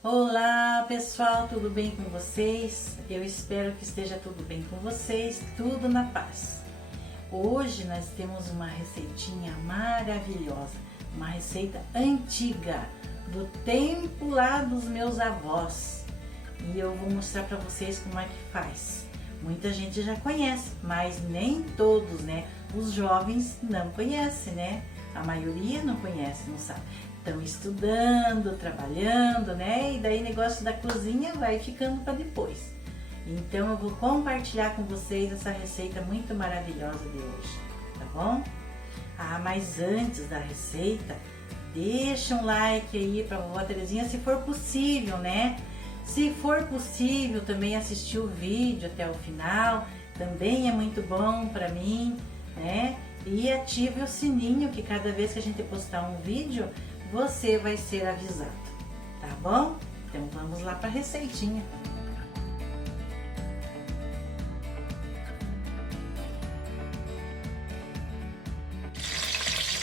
Olá pessoal, tudo bem com vocês? Eu espero que esteja tudo bem com vocês, tudo na paz. Hoje nós temos uma receitinha maravilhosa, uma receita antiga, do tempo lá dos meus avós. E eu vou mostrar para vocês como é que faz. Muita gente já conhece, mas nem todos, né? Os jovens não conhecem, né? A maioria não conhece, não sabe. Estão estudando, trabalhando, né? E daí o negócio da cozinha vai ficando para depois. Então eu vou compartilhar com vocês essa receita muito maravilhosa de hoje, tá bom? Mas antes da receita, deixa um like aí para a vovó Terezinha, se for possível, né? Se for possível também assistir o vídeo até o final, também é muito bom para mim, né? E ative o sininho, que cada vez que a gente postar um vídeo, você vai ser avisado, tá bom? Então vamos lá para a receitinha.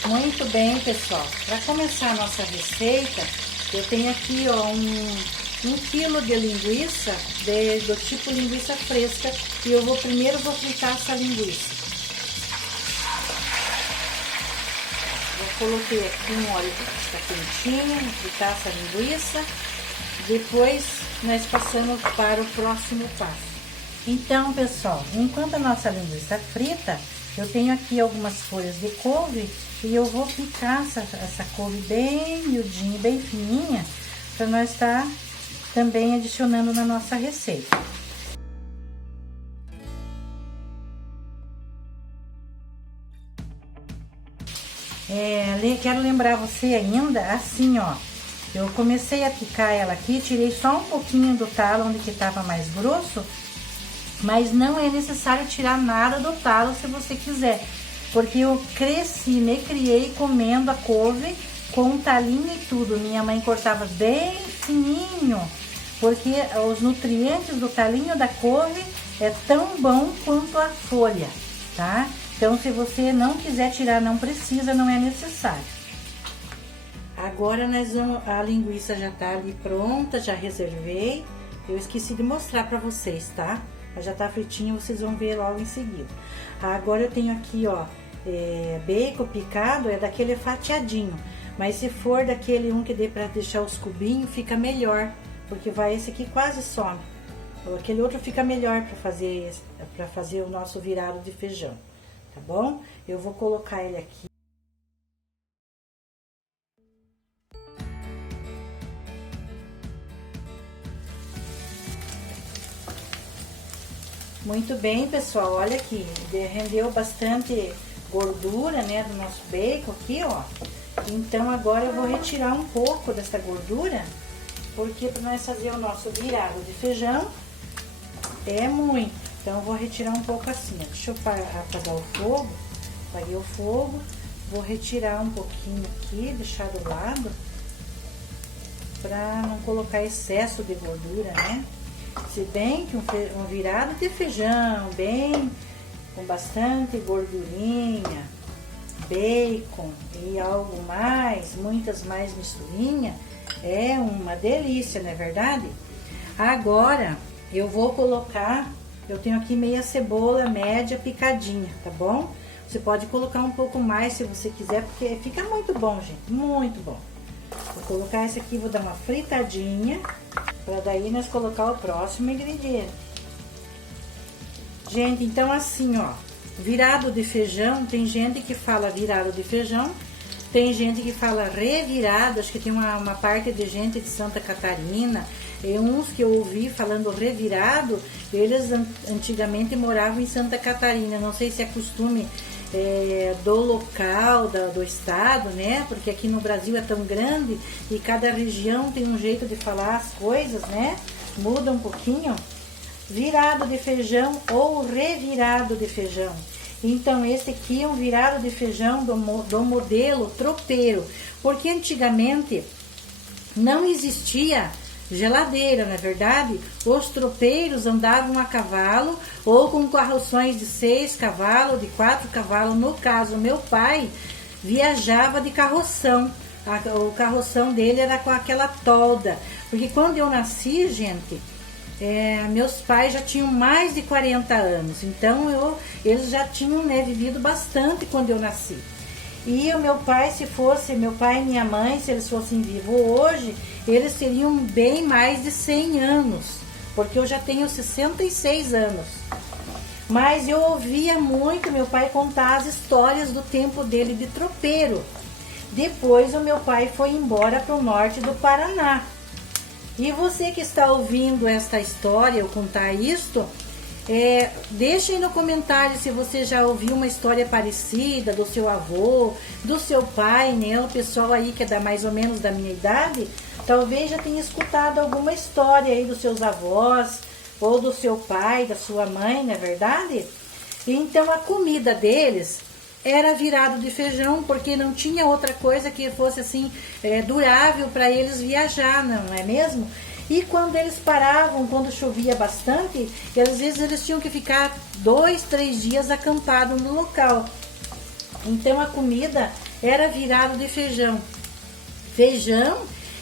Muito bem, pessoal. Para começar a nossa receita, eu tenho aqui ó, um quilo de linguiça do tipo linguiça fresca e eu primeiro vou fritar essa linguiça. Coloquei aqui um óleo que está quentinho, vou fritar essa linguiça. Depois nós passamos para o próximo passo. Então, pessoal, enquanto a nossa linguiça frita, eu tenho aqui algumas folhas de couve e eu vou picar essa couve bem miudinha, bem fininha, para nós estar também adicionando na nossa receita. Quero lembrar você ainda, assim ó, eu comecei a picar ela aqui, tirei só um pouquinho do talo onde que estava mais grosso, mas não é necessário tirar nada do talo se você quiser, porque eu me criei comendo a couve com um talinho e tudo, minha mãe cortava bem fininho, porque os nutrientes do talinho da couve é tão bom quanto a folha, tá? Então, se você não quiser tirar, não precisa, não é necessário. Agora, a linguiça já tá ali pronta, já reservei. Eu esqueci de mostrar pra vocês, tá? Ela já tá fritinha, vocês vão ver logo em seguida. Agora, eu tenho aqui, ó, bacon picado, é daquele fatiadinho. Mas se for daquele que dê pra deixar os cubinhos, fica melhor. Porque esse aqui quase some. Aquele outro fica melhor pra fazer o nosso virado de feijão. Tá bom? Eu vou colocar ele aqui. Muito bem, pessoal, olha aqui, rendeu bastante gordura, né, do nosso bacon aqui, ó. Então, agora eu vou retirar um pouco dessa gordura, porque para nós fazer o nosso virado de feijão, é muito. Então, eu vou retirar um pouco assim, ó. Deixa eu apagar o fogo. Apaguei o fogo. Vou retirar um pouquinho aqui, deixar do lado. Pra não colocar excesso de gordura, né? Se bem que um virado de feijão, bem com bastante gordurinha, bacon e algo mais, muitas mais misturinha, é uma delícia, não é verdade? Agora, eu vou colocar... Eu tenho aqui meia cebola média picadinha, tá bom? Você pode colocar um pouco mais se você quiser, porque fica muito bom, gente, muito bom. Vou colocar esse aqui, vou dar uma fritadinha, para daí nós colocar o próximo ingrediente. Gente, então assim, ó, virado de feijão, tem gente que fala virado de feijão, tem gente que fala revirado, acho que tem uma parte de gente de Santa Catarina, e uns que eu ouvi falando revirado, eles antigamente moravam em Santa Catarina, não sei se é costume do local, do estado, né? Porque aqui no Brasil é tão grande e cada região tem um jeito de falar as coisas, né? Muda um pouquinho. Virado de feijão ou revirado de feijão. Então, esse aqui é um virado de feijão do modelo tropeiro, porque antigamente não existia geladeira, na verdade, os tropeiros andavam a cavalo ou com carroções de 6 cavalos, de 4 cavalos. No caso, meu pai viajava de carroção, o carroção dele era com aquela tolda. Porque quando eu nasci, gente, meus pais já tinham mais de 40 anos. Então eles já tinham, né, vivido bastante quando eu nasci. E o meu pai, meu pai e minha mãe, se eles fossem vivos hoje, eles teriam bem mais de 100 anos. Porque eu já tenho 66 anos. Mas eu ouvia muito meu pai contar as histórias do tempo dele de tropeiro. Depois o meu pai foi embora para o norte do Paraná. E você que está ouvindo esta história, eu contar isto, deixe aí no comentário se você já ouviu uma história parecida do seu avô, do seu pai, né? O pessoal aí que é mais ou menos da minha idade, talvez já tenha escutado alguma história aí dos seus avós, ou do seu pai, da sua mãe, não é verdade? Então a comida deles era virado de feijão, porque não tinha outra coisa que fosse assim durável para eles viajar, não é mesmo? E quando eles paravam, quando chovia bastante, e às vezes eles tinham que ficar 2, 3 dias acampados no local. Então a comida era virado de feijão. Feijão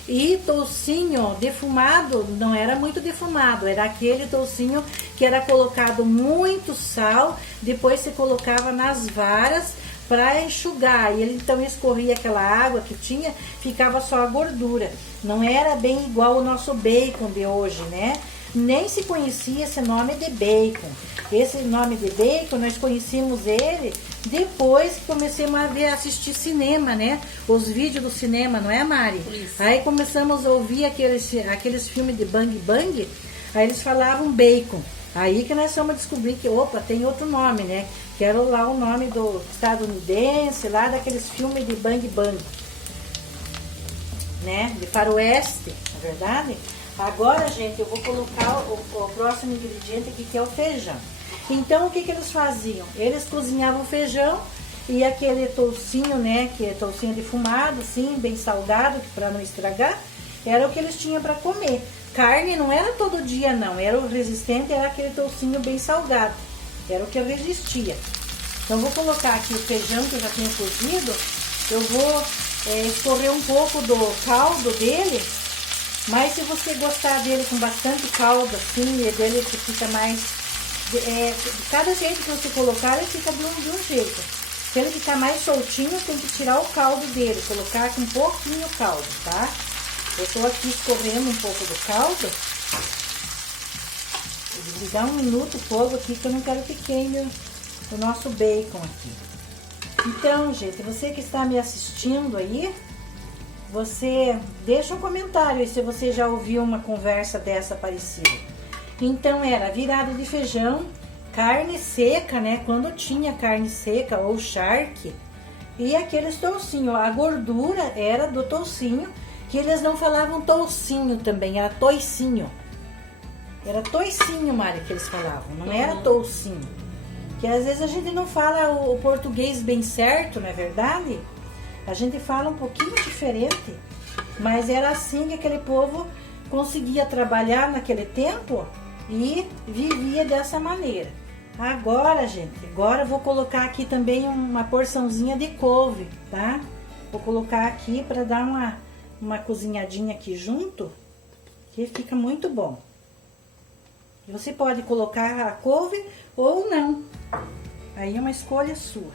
e toucinho defumado, não era muito defumado, era aquele toucinho que era colocado muito sal, depois se colocava nas varas para enxugar, e ele então escorria aquela água que tinha, ficava só a gordura. Não era bem igual o nosso bacon de hoje, né? Nem se conhecia esse nome de bacon. Esse nome de bacon, nós conhecemos ele depois que comecemos a assistir cinema, né? Os vídeos do cinema, não é, Mari? Isso. Aí começamos a ouvir aqueles filmes de Bang Bang, aí eles falavam bacon. Aí que nós fomos descobrir que, opa, tem outro nome, né? Que era lá o nome do estadunidense, lá daqueles filmes de Bang Bang, né? De faroeste, na verdade. Agora, gente, eu vou colocar o próximo ingrediente aqui, que é o feijão. Então, o que eles faziam? Eles cozinhavam o feijão e aquele toucinho, né? Que é toucinho defumado, assim, bem salgado, para não estragar, era o que eles tinham para comer. Carne não era todo dia, não. Era o resistente, era aquele toucinho bem salgado. Era o que resistia. Então, vou colocar aqui o feijão que eu já tenho cozido. Eu vou escorrer um pouco do caldo dele. Mas se você gostar dele com bastante caldo, assim, dele que fica mais... cada jeito que você colocar, ele fica de um jeito. Se ele ficar mais soltinho, tem que tirar o caldo dele. Colocar com um pouquinho o caldo, tá? Eu tô aqui escorrendo um pouco do caldo. Vou desligar 1 minuto o fogo aqui, que eu não quero que queime o nosso bacon aqui. Então, gente, você que está me assistindo aí, você deixa um comentário aí se você já ouviu uma conversa dessa parecida. Então, era virado de feijão, carne seca, né? Quando tinha carne seca ou charque, e aqueles toucinhos. A gordura era do toucinho, que eles não falavam toucinho também, era toicinho. Era toicinho, Mari, que eles falavam, não era toucinho. Que às vezes a gente não fala o português bem certo, não é verdade? A gente fala um pouquinho diferente, mas era assim que aquele povo conseguia trabalhar naquele tempo e vivia dessa maneira. Agora, gente, eu vou colocar aqui também uma porçãozinha de couve, tá? Vou colocar aqui para dar uma cozinhadinha aqui junto, que fica muito bom. Você pode colocar a couve ou não, aí é uma escolha sua,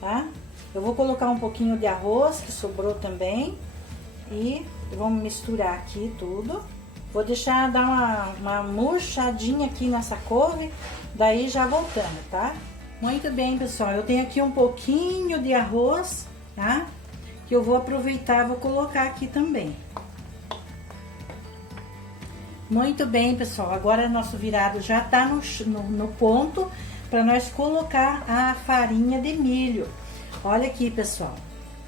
tá? Eu vou colocar um pouquinho de arroz que sobrou também e vamos misturar aqui tudo. Vou deixar dar uma murchadinha aqui nessa couve, daí já voltamos, tá? Muito bem, pessoal, eu tenho aqui um pouquinho de arroz, tá? Que eu vou aproveitar e vou colocar aqui também. Muito bem, pessoal, agora nosso virado já tá no ponto para nós colocar a farinha de milho. Olha aqui, pessoal,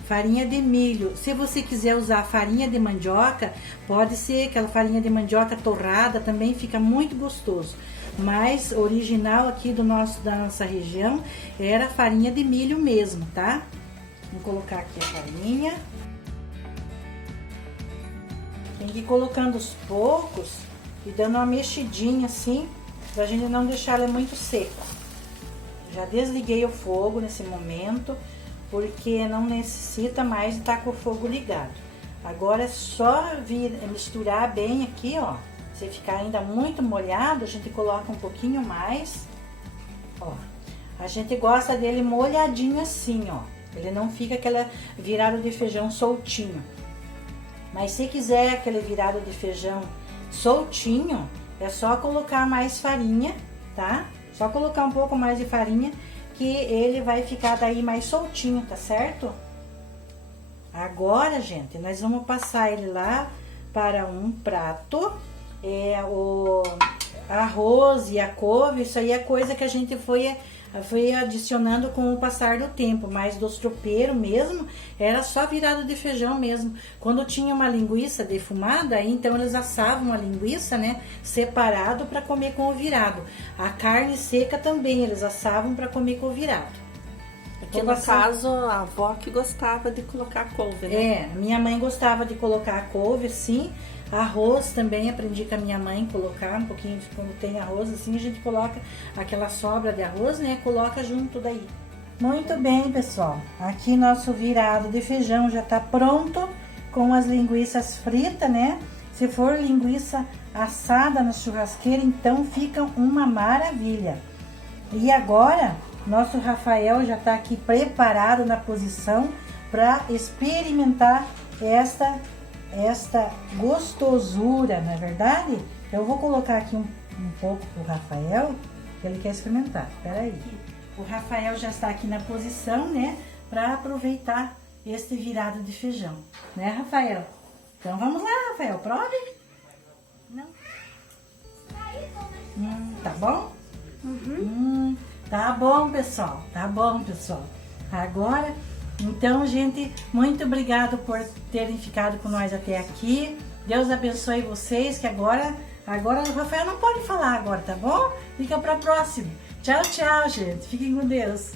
farinha de milho. Se você quiser usar farinha de mandioca, pode ser aquela farinha de mandioca torrada, também fica muito gostoso. Mas original aqui da nossa região era farinha de milho mesmo, tá? Vou colocar aqui a farinha. Tem que ir colocando aos poucos e dando uma mexidinha assim, pra gente não deixar ela muito seca. Já desliguei o fogo nesse momento. porque não necessita mais estar com o fogo ligado. Agora é só misturar bem aqui, ó. Se ficar ainda muito molhado, a gente coloca um pouquinho mais, ó. A gente gosta dele molhadinho assim, ó. Ele não fica aquela virada de feijão soltinho. Mas se quiser aquele virado de feijão soltinho, é só colocar mais farinha, tá? Só colocar um pouco mais de farinha que ele vai ficar daí mais soltinho, tá certo? Agora, gente, nós vamos passar ele lá para um prato. O arroz e a couve, isso aí é coisa que a gente foi adicionando com o passar do tempo, mas dos tropeiros mesmo, era só virado de feijão mesmo. Quando tinha uma linguiça defumada, aí então eles assavam a linguiça, né, separado para comer com o virado. A carne seca também eles assavam para comer com o virado. Porque no caso, a avó que gostava de colocar couve, né? É, minha mãe gostava de colocar a couve, sim. Arroz também aprendi com a minha mãe colocar um pouquinho, quando tem arroz assim, a gente coloca aquela sobra de arroz, né? Coloca junto daí. Muito bem, pessoal. Aqui nosso virado de feijão já tá pronto com as linguiças fritas, né? Se for linguiça assada na churrasqueira, então fica uma maravilha. E agora, nosso Rafael já tá aqui preparado na posição para experimentar esta gostosura, não é verdade? Eu vou colocar aqui um pouco pro Rafael, que ele quer experimentar. Espera aí. O Rafael já está aqui na posição, né? Para aproveitar este virado de feijão. Né, Rafael? Então vamos lá, Rafael. Prove. Não. Tá bom? Tá bom, pessoal. Tá bom, pessoal. Agora... Então, gente, muito obrigado por terem ficado com nós até aqui. Deus abençoe vocês, que agora o Rafael não pode falar agora, tá bom? Fica pra próxima. Tchau, tchau, gente. Fiquem com Deus.